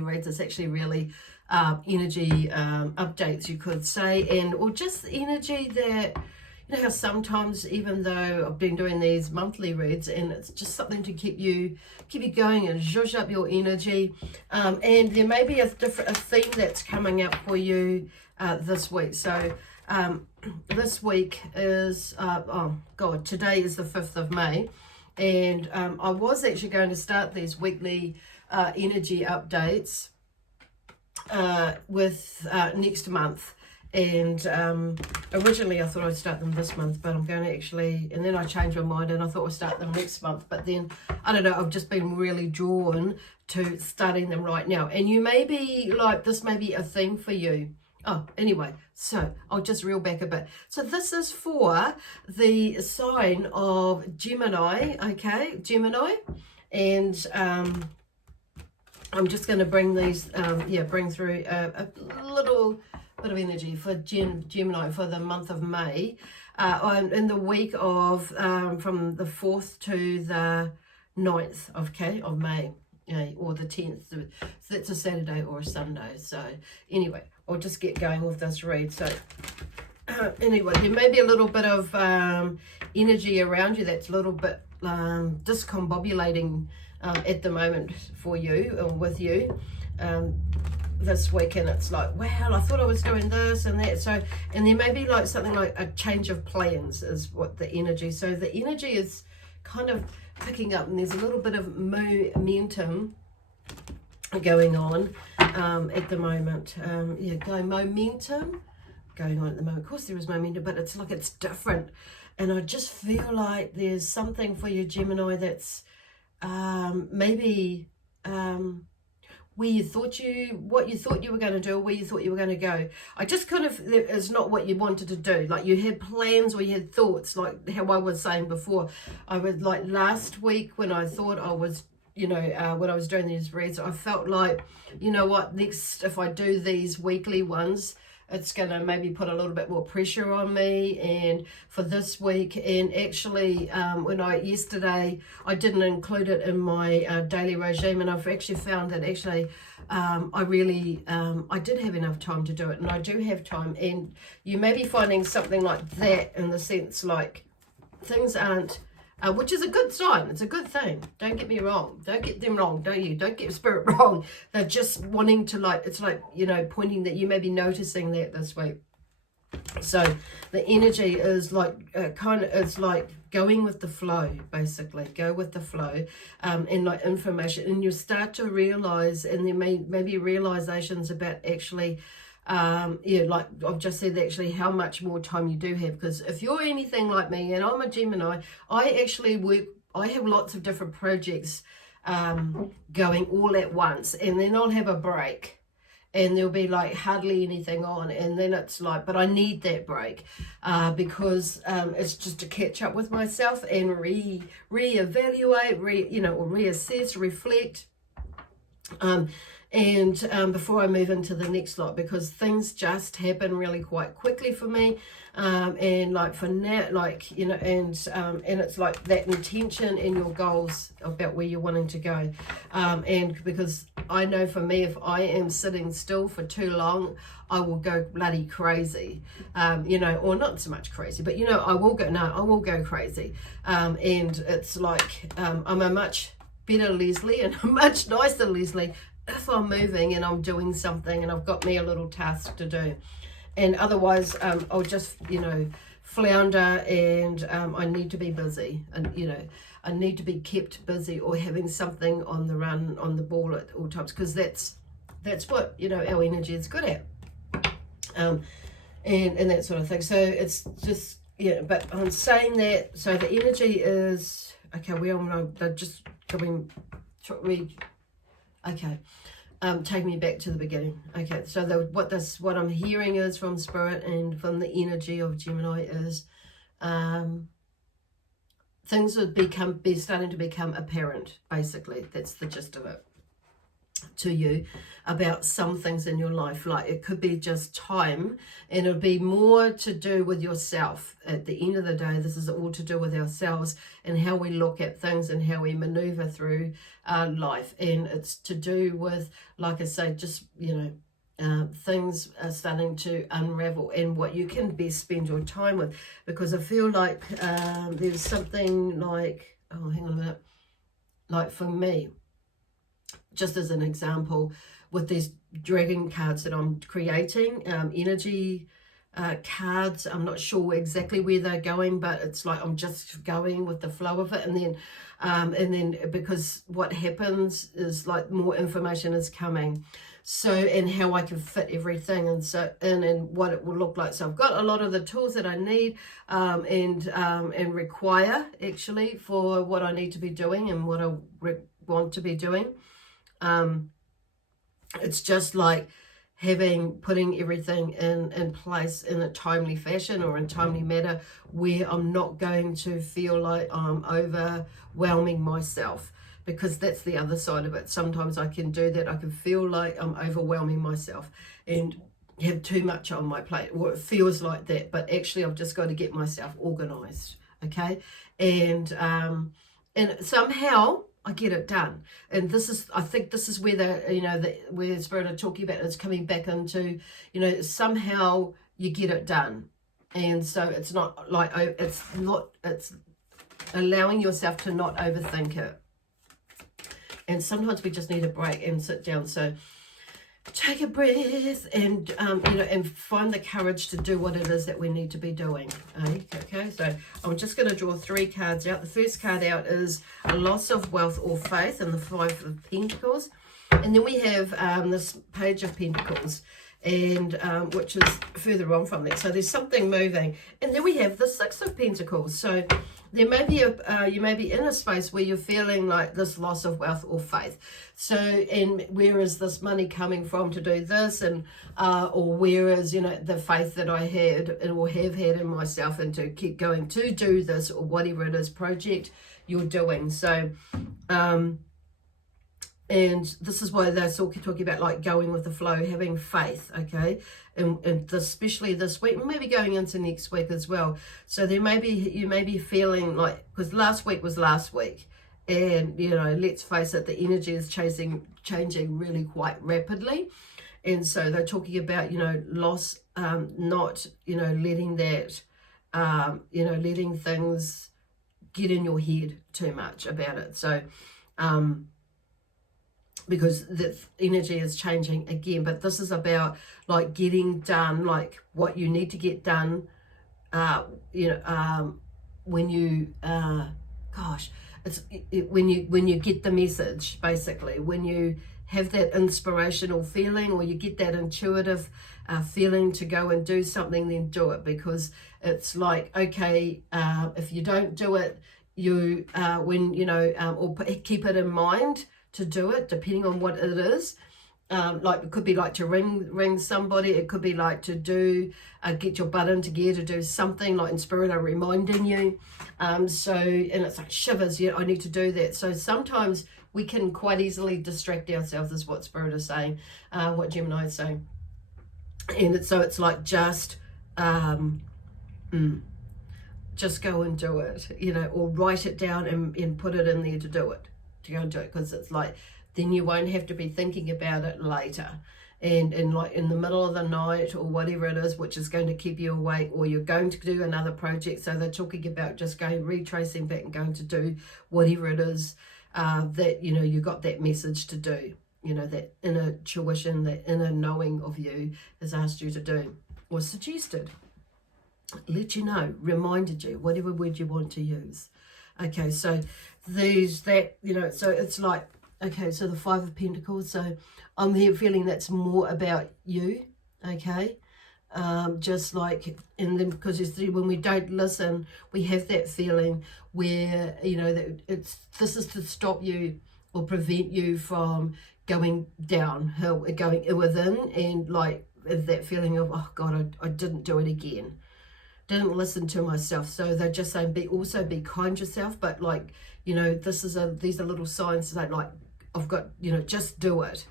reads. It's actually really energy updates, you could say, and or just energy that, you know how sometimes, even though I've been doing these monthly reads, and it's just something to keep you going and zhuzh up your energy, and there may be a theme that's coming up for you this week. So this week is oh god, today is the 5th of May, and I was actually going to start these weekly energy updates with next month, and originally I thought I'd start them this month, but I'm going to actually, and then I changed my mind and I thought I'd start them next month, but then I don't know, I've just been really drawn to starting them right now. And you may be like, this may be a thing for you. Oh, anyway, so I'll just reel back a bit. So this is for the sign of Gemini, okay, Gemini, and I'm just going to bring these, bring through a little bit of energy for Gemini for the month of May, in the week of from the 4th to the 9th of May, or the 10th. So that's a Saturday or a Sunday. So anyway, I'll just get going with this read. So anyway, there may be a little bit of energy around you that's a little bit discombobulating at the moment for you or with you this week, and it's like, wow, I thought I was doing this and that. So, and there may be like something like a change of plans is what the energy. So the energy is kind of picking up, and there's a little bit of momentum going on at the moment. Momentum going on at the moment. Of course there is momentum, but it's like it's different, and I just feel like there's something for you, Gemini, that's maybe what you thought you were going to do, or where you thought you were going to go. I just kind of, it's not what you wanted to do. Like you had plans or you had thoughts, like how I was saying before. I was like last week when I thought I was, when I was doing these reads, I felt like, you know what, next, if I do these weekly ones, it's going to maybe put a little bit more pressure on me. And for this week, and actually yesterday I didn't include it in my daily regime, and I've actually found that actually I did have enough time to do it, and I do have time. And you may be finding something like that, in the sense like things aren't, which is a good sign. It's a good thing. Don't get me wrong. Don't get them wrong. Don't get spirit wrong. They're just wanting to, like, it's like, pointing that you may be noticing that this week. So the energy is like, it's like going with the flow, basically. Go with the flow, and like information. And you'll start to realize, and there may be realizations about actually, like I've just said, actually how much more time you do have. Because if you're anything like me, and I'm a Gemini, I have lots of different projects going all at once, and then I'll have a break, and there'll be like hardly anything on, and then it's like, but I need that break because it's just to catch up with myself and reevaluate, or reassess, reflect, and before I move into the next lot, because things just happen really quite quickly for me, and like for now, like, and it's like that intention and your goals about where you're wanting to go, and because I know for me, if I am sitting still for too long, I will go bloody crazy, or not so much crazy, but I will go crazy, and it's like I'm a much better Lesley and a much nicer Lesley if I'm moving and I'm doing something and I've got me a little task to do. And otherwise I'll just flounder, and I need to be busy, and I need to be kept busy or having something on the run, on the ball at all times, because that's what our energy is good at, and that sort of thing. So it's just, but I'm saying that, so the energy is okay. We all know they're just going. Okay, take me back to the beginning. Okay, so what I'm hearing is from Spirit and from the energy of Gemini is things would be starting to become apparent. Basically, that's the gist of it to you. about some things in your life. Like it could be just time, and it'll be more to do with yourself. At the end of the day, this is all to do with ourselves and how we look at things and how we maneuver through life. And it's to do with, like I say, just, things are starting to unravel and what you can best spend your time with. Because I feel like there's something like, oh, hang on a minute, like for me, just as an example, with these dragon cards that I'm creating, energy cards, I'm not sure exactly where they're going, but it's like I'm just going with the flow of it. And then because what happens is like more information is coming. So, and how I can fit everything and what it will look like. So I've got a lot of the tools that I need and require actually for what I need to be doing and what I want to be doing. It's just like putting everything in place in a timely fashion or in timely manner, where I'm not going to feel like I'm overwhelming myself. Because that's the other side of it. Sometimes I can do that. I can feel like I'm overwhelming myself and have too much on my plate, or it feels like that. But actually, I've just got to get myself organized, okay? And somehow I get it done. And I think this is where where Spirit are talking about is coming back into, somehow you get it done. And so it's not like it's allowing yourself to not overthink it. And sometimes we just need a break and sit down. So take a breath and, and find the courage to do what it is that we need to be doing. Okay, so I'm just going to draw 3 cards out. The first card out is a loss of wealth or faith, and the 5 of Pentacles. And then we have this Page of Pentacles, and which is further on from that. So there's something moving. And then we have the 6 of Pentacles. So there may be you may be in a space where you're feeling like this loss of wealth or faith. So, and where is this money coming from to do this, and or where is the faith that I had or have had in myself, and to keep going to do this or whatever it is project you're doing. So, and this is why they're talking about like going with the flow, having faith, okay? And especially this week, maybe going into next week as well. So you may be feeling like, because last week was last week. And, let's face it, the energy is changing really quite rapidly. And so they're talking about, loss, not, letting that, letting things get in your head too much about it. So, because the energy is changing again. But this is about like getting done, like what you need to get done, when you, when you get the message, basically, when you have that inspirational feeling, or you get that intuitive feeling to go and do something, then do it. Because it's like, okay, if you don't do it, you, or keep it in mind to do it, depending on what it is. Like it could be like to ring somebody. It could be like to do, get your butt into gear to do something, like in spirit are reminding you. And it's like shivers, I need to do that. So sometimes we can quite easily distract ourselves, is what spirit is saying, what Gemini is saying. And it's like just go and do it, or write it down and put it in there to do it. To go and do it, because it's like then you won't have to be thinking about it later and like in the middle of the night or whatever it is, which is going to keep you awake, or you're going to do another project. So they're talking about just retracing back and going to do whatever it is that you got that message to do, that inner tuition, that inner knowing of you has asked you to do, or suggested, let you know, reminded you, whatever word you want to use. Okay, so so it's like, okay, so the 5 of Pentacles. So I'm here feeling that's more about you, okay? Just like, and then because when we don't listen, we have that feeling where, that this is to stop you or prevent you from going downhill, going within, and like that feeling of, oh God, I didn't do it again. Didn't listen to myself. So they're just saying be kind to yourself, but like, these are little signs that like I've got, just do it.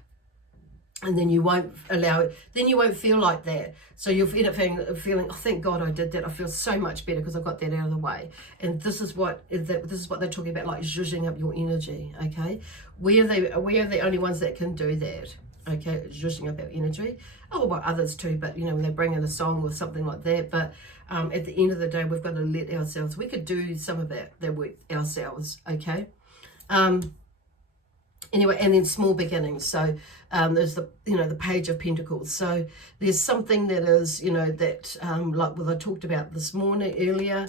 And then you won't allow it, then you won't feel like that. So you'll end up feeling, oh, thank God I did that. I feel so much better because I got that out of the way. And this is what they're talking about, like zhuzhing up your energy, okay? We are the only ones that can do that, okay? Zhuzhing up our energy. Oh, well, others too, but you know, when they bring in a song or something like that. But at the end of the day, we've got to let ourselves, we could do some of that work ourselves, okay? Anyway, and then small beginnings. So there's the Page of Pentacles. So there's something that is, that like what I talked about earlier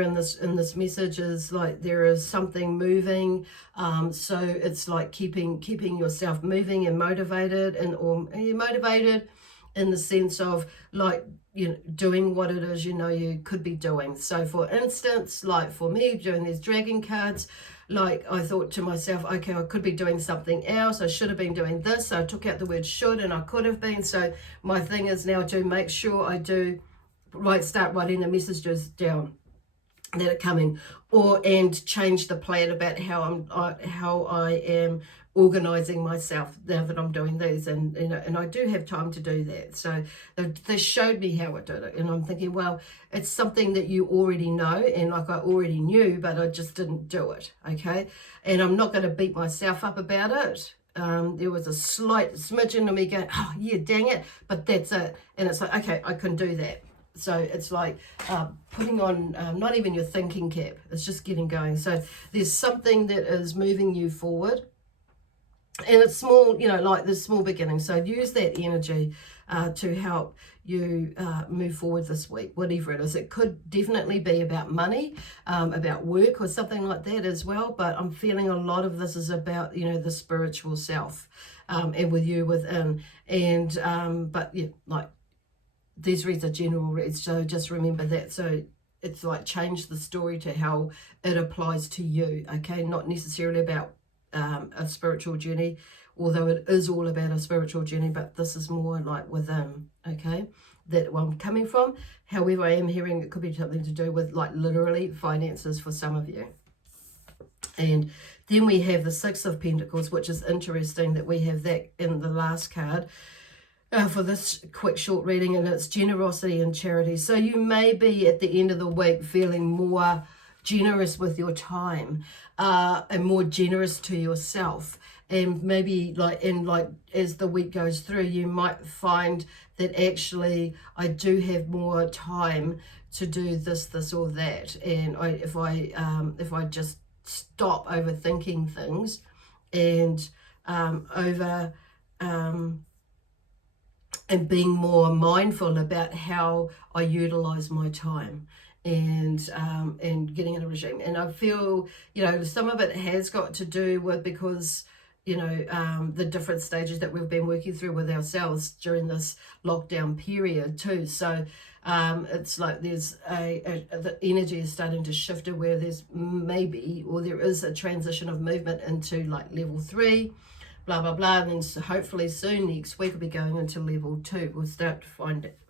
in this message, is like there is something moving. So it's like keeping yourself moving and motivated, or you're motivated in the sense of like, doing what it is you could be doing. So for instance, like for me, doing these dragon cards, like I thought to myself, okay, I could be doing something else. I should have been doing this. So I took out the word should, and I could have been. So my thing is now to make sure I do start writing the messages down that are coming, and change the plan about how I am organizing myself now that I'm doing these, and I do have time to do that. So they showed me how I did it, and I'm thinking, well, it's something that you already know, and like I already knew, but I just didn't do it, okay? And I'm not going to beat myself up about it. There was a slight smidgen of me going, oh yeah, dang it, but that's it. And it's like, okay, I can do that. So it's like putting on not even your thinking cap, it's just getting going. So there's something that is moving you forward, and it's small, like this small beginning. So use that energy to help you move forward this week, whatever it is. It could definitely be about money, about work or something like that as well. But I'm feeling a lot of this is about, the spiritual self, and with you within. And, but yeah, like these reads are general reads. So just remember that. So it's like change the story to how it applies to you, okay? Not necessarily about a spiritual journey, although it is all about a spiritual journey, but this is more like within, okay? That where I'm coming from. However, I am hearing it could be something to do with like literally finances for some of you. And then we have the Six of Pentacles, which is interesting that we have that in the last card for this quick short reading, and it's generosity and charity. So you may be at the end of the week feeling more generous with your time, and more generous to yourself. And maybe like as the week goes through, you might find that actually I do have more time to do this or that. And if I just stop overthinking things and and being more mindful about how I utilize my time, and getting in a regime. And I feel, some of it has got to do with because, the different stages that we've been working through with ourselves during this lockdown period too. So it's like there's the energy is starting to shift to where there's there is a transition of movement into like level 3, blah, blah, blah. And then so hopefully soon next week we'll be going into level 2. We'll start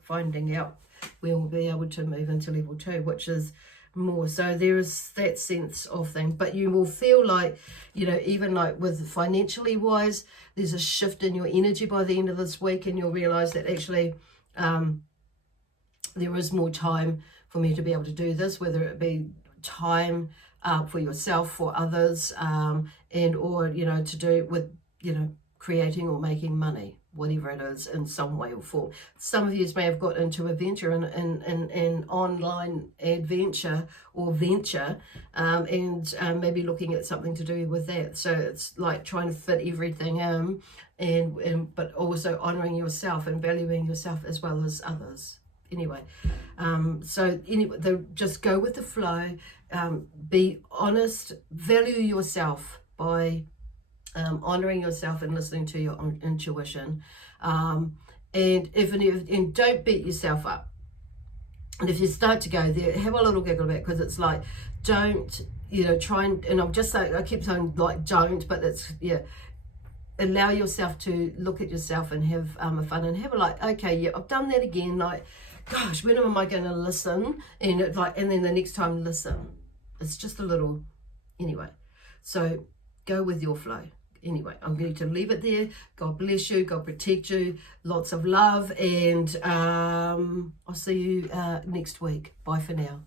finding out where we'll be able to move into level 2, which is more. So there is that sense of thing, but you will feel like, even like with financially wise, there's a shift in your energy by the end of this week, and you'll realize that actually there is more time for me to be able to do this, whether it be time for yourself, for others, and or to do with creating or making money, whatever it is, in some way or form. Some of you may have got into a venture, an online adventure or venture, and maybe looking at something to do with that. So it's like trying to fit everything in, but also honoring yourself and valuing yourself as well as others. Anyway, just go with the flow, be honest, value yourself by honoring yourself and listening to your own intuition, and don't beat yourself up. And if you start to go there, have a little giggle about it, because it's like, don't try and I'm just saying, I keep saying like don't, but it's allow yourself to look at yourself and have a fun and have a like, okay, yeah, I've done that again, like, gosh, when am I going to listen? And it's like, and then the next time listen. It's just a little, anyway. So go with your flow. Anyway, I'm going to leave it there. God bless you. God protect you. Lots of love. And I'll see you next week. Bye for now.